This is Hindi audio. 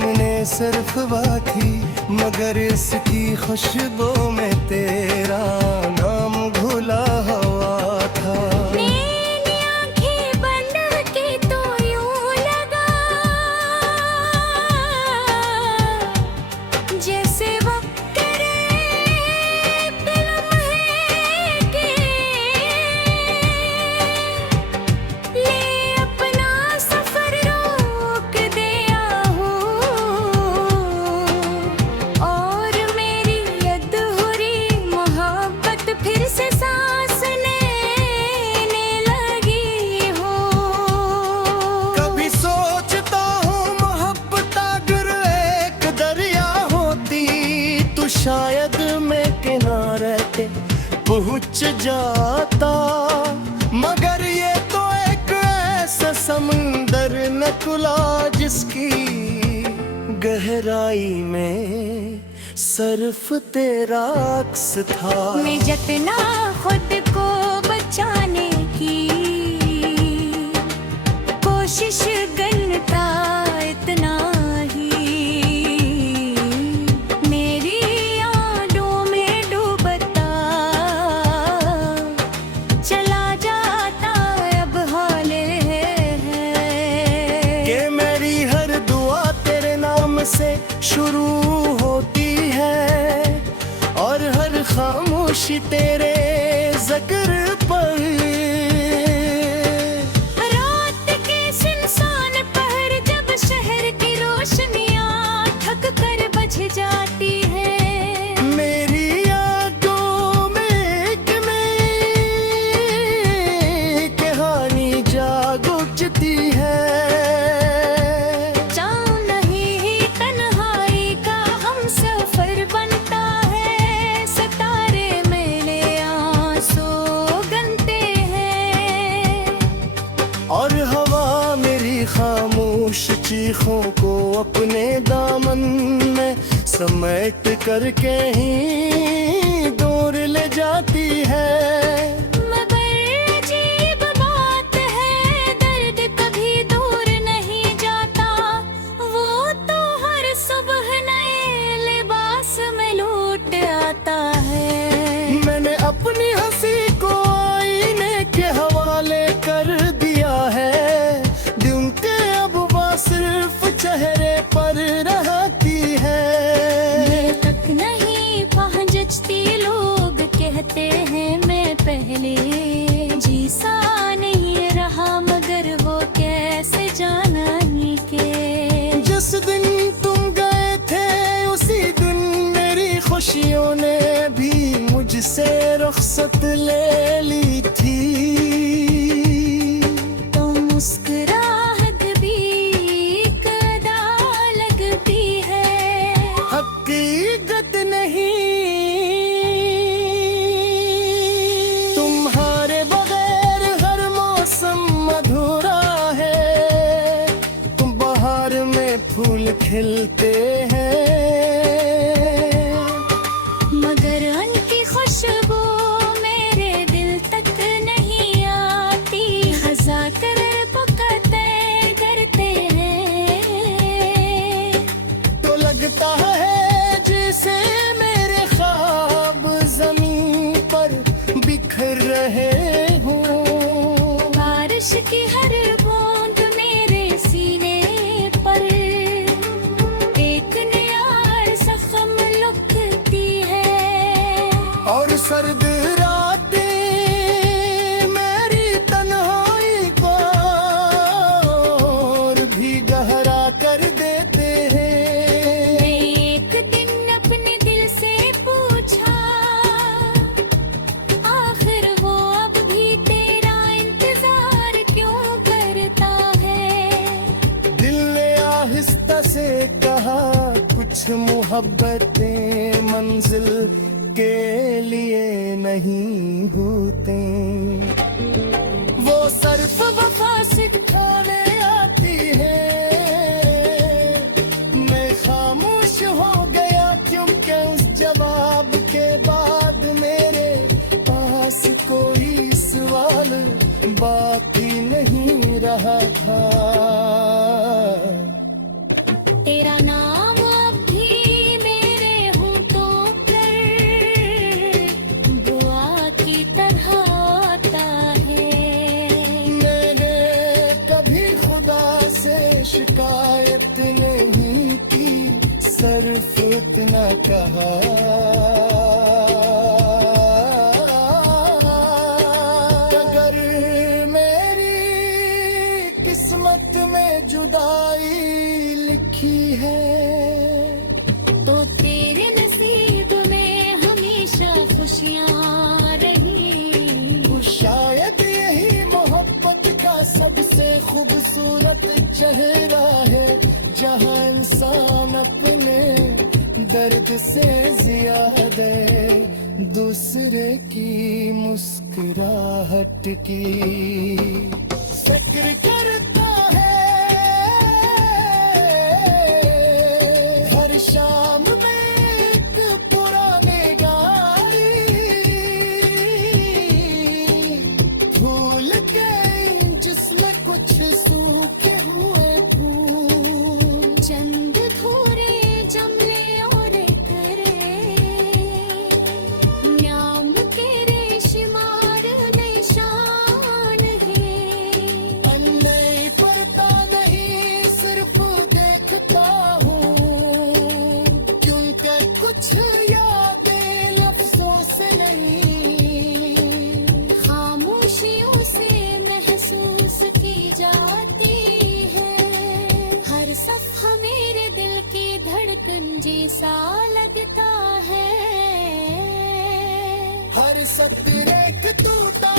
सामने सिर्फ बात थी, मगर इसकी खुशबू में तेरा नाम घुला हुआ था। मैंने आंखें बंद की तो यूं लगा जैसे वो करीब लम्हे के ले अपना सफर रोक दिया हूँ और मेरी अधूरी मोहब्बत फिर से सांस लेने लगी हो। कभी सोचता हूँ मोहब्बत अगर एक दरिया होती तो शायद मैं किनारे पे पहुँच जाता, मगर ये तो एक ऐसा समंदर निकला जिसकी गहराई में सिर्फ तेरा अक्स था। मैं जतना खुद को बचाने की कोशिश करता इतना ही मेरी यादों में डूबता चला जाता अब हाले है कि मेरी हर दुआ तेरे नाम से शुरू होती है और हर खामोशी तेरे जिक्र पर। रात के सुनसान पहर जब शहर की रोशनियां थक कर बुझ जाती है मेरी यादों में एक नई कहानी जाग उठती है। जाऊं नहीं तन्हाई का हम सफर बनता है सितारे मेरे आंसू गनते हैं और हवा मेरी खामोश चीखों को अपने दामन में समेट करके ही दूर ले जाती है। मगर अजीब बात है दर्द कभी दूर नहीं जाता, वो तो हर सुबह नए लिबास में लौट आता है। मैंने अपनी हंसी को आईने के हवाले कर दिया है, दिन के अब वो सिर्फ चेहरे पर रहती है। मेरे तक नहीं पहुंचती लोग कहते हैं मैं पहले जी सा नहीं रहा, मगर वो कैसे जाना ही के जिस दिन तुम गए थे उसी दिन मेरी खुशियों ने भी मुझसे रुखसत ले ली थी। तो मुस्कुराहट भी एक अदा लगती है। हकीकत नहीं तुम्हारे बगैर हर मौसम अधूरा है, तुम बहार में फूल खिलते हैं मगर उनकी खुशबू मेरे दिल तक नहीं आती, हंसा कर पुकारते करते हैं। तो लगता है जैसे मेरे ख्वाब जमीन पर बिखर रहे हों। बारिश की हर बूंद मेरे सीने पर एक नया जख्म लुकती है और सर्द रातें मेरी तन्हाई को और भी गहरा कर देते हैं। मैं एक दिन अपने दिल से पूछा आखिर वो अब भी तेरा इंतजार क्यों करता है। दिल ने आहिस्ता से कहा कुछ मोहब्बतें मंजिल के लिए नहीं होते, वो सिर्फ वफा से खोने आती है। मैं खामोश हो गया क्योंकि उस जवाब के बाद मेरे पास कोई सवाल बाकी नहीं रहा था। तेरा नाम अब भी मेरे होठों पर दुआ की तरह आता है। मैंने कभी खुदा से शिकायत नहीं की, सिर्फ इतना कहा अगर मेरी किस्मत में जुदाई लिखी है तो तेरे नसीब में हमेशा खुशियाँ रही। शायद यही मोहब्बत का सबसे खूबसूरत चेहरा है, जहाँ इंसान अपने दर्द से ज्यादा दूसरे की मुस्कुराहट की फिक्र करता है। हर शाम में एक पुराने गाड़ी भूल गई जिसमें कुछ सूखे हुए फूल, चंद थोड़े जमले और करे नाम तेरे शुमार निशान है। नहीं पढ़ता नहीं सिर्फ देखता हूँ, क्योंकि कुछ यादें लफ्जों से नहीं खामोशियों से महसूस की जाती है। हर सफ़ा मेरे दिल की धड़कन जैसा लगता है। हर सत्र एक टूटा